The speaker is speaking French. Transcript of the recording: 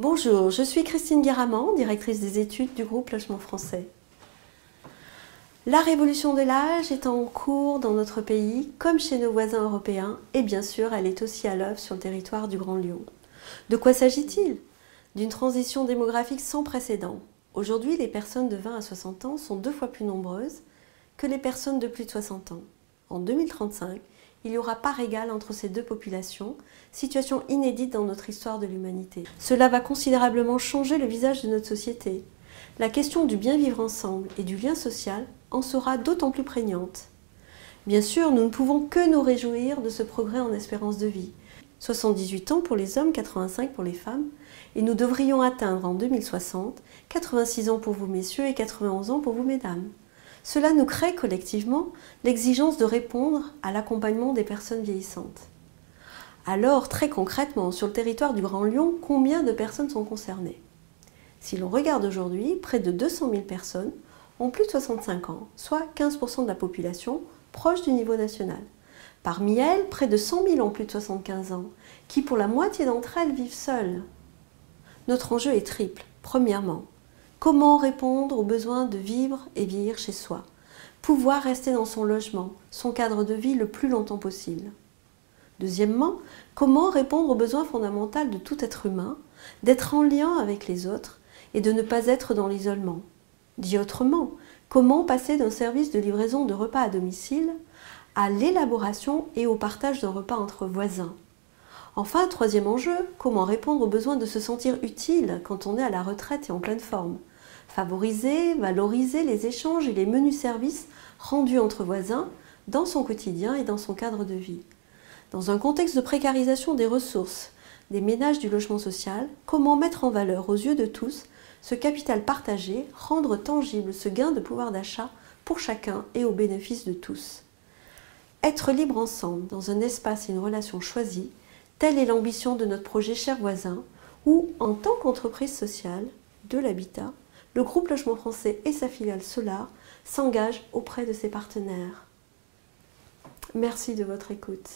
Bonjour, je suis Christine Guéramant, directrice des études du groupe Logement Français. La révolution de l'âge est en cours dans notre pays, comme chez nos voisins européens, et bien sûr, elle est aussi à l'œuvre sur le territoire du Grand Lyon. De quoi s'agit-il? D'une transition démographique sans précédent. Aujourd'hui, les personnes de 20 à 60 ans sont 2 fois plus nombreuses que les personnes de plus de 60 ans. En 2035, il y aura part égale entre ces deux populations, situation inédite dans notre histoire de l'humanité. Cela va considérablement changer le visage de notre société. La question du bien vivre ensemble et du lien social en sera d'autant plus prégnante. Bien sûr, nous ne pouvons que nous réjouir de ce progrès en espérance de vie. 78 ans pour les hommes, 85 pour les femmes, et nous devrions atteindre en 2060 86 ans pour vous messieurs et 91 ans pour vous mesdames. Cela nous crée collectivement l'exigence de répondre à l'accompagnement des personnes vieillissantes. Alors, très concrètement, sur le territoire du Grand Lyon, combien de personnes sont concernées? Si l'on regarde aujourd'hui, près de 200 000 personnes ont plus de 65 ans, soit 15% de la population proche du niveau national. Parmi elles, près de 100 000 ont plus de 75 ans, qui pour la moitié d'entre elles vivent seules. Notre enjeu est triple. Premièrement, comment répondre aux besoins de vivre et vieillir chez soi? Pouvoir rester dans son logement, son cadre de vie le plus longtemps possible. Deuxièmement, comment répondre aux besoins fondamentaux de tout être humain, d'être en lien avec les autres et de ne pas être dans l'isolement. Dit autrement, comment passer d'un service de livraison de repas à domicile à l'élaboration et au partage d'un repas entre voisins. Enfin, troisième enjeu, comment répondre aux besoins de se sentir utile quand on est à la retraite et en pleine forme. Favoriser, valoriser les échanges et les menus services rendus entre voisins dans son quotidien et dans son cadre de vie. Dans un contexte de précarisation des ressources, des ménages du logement social, comment mettre en valeur aux yeux de tous ce capital partagé, rendre tangible ce gain de pouvoir d'achat pour chacun et au bénéfice de tous. Être libre ensemble, dans un espace et une relation choisie, telle est l'ambition de notre projet Chers Voisins, où, en tant qu'entreprise sociale de l'habitat, le groupe Logement Français et sa filiale Solar s'engagent auprès de ses partenaires. Merci de votre écoute.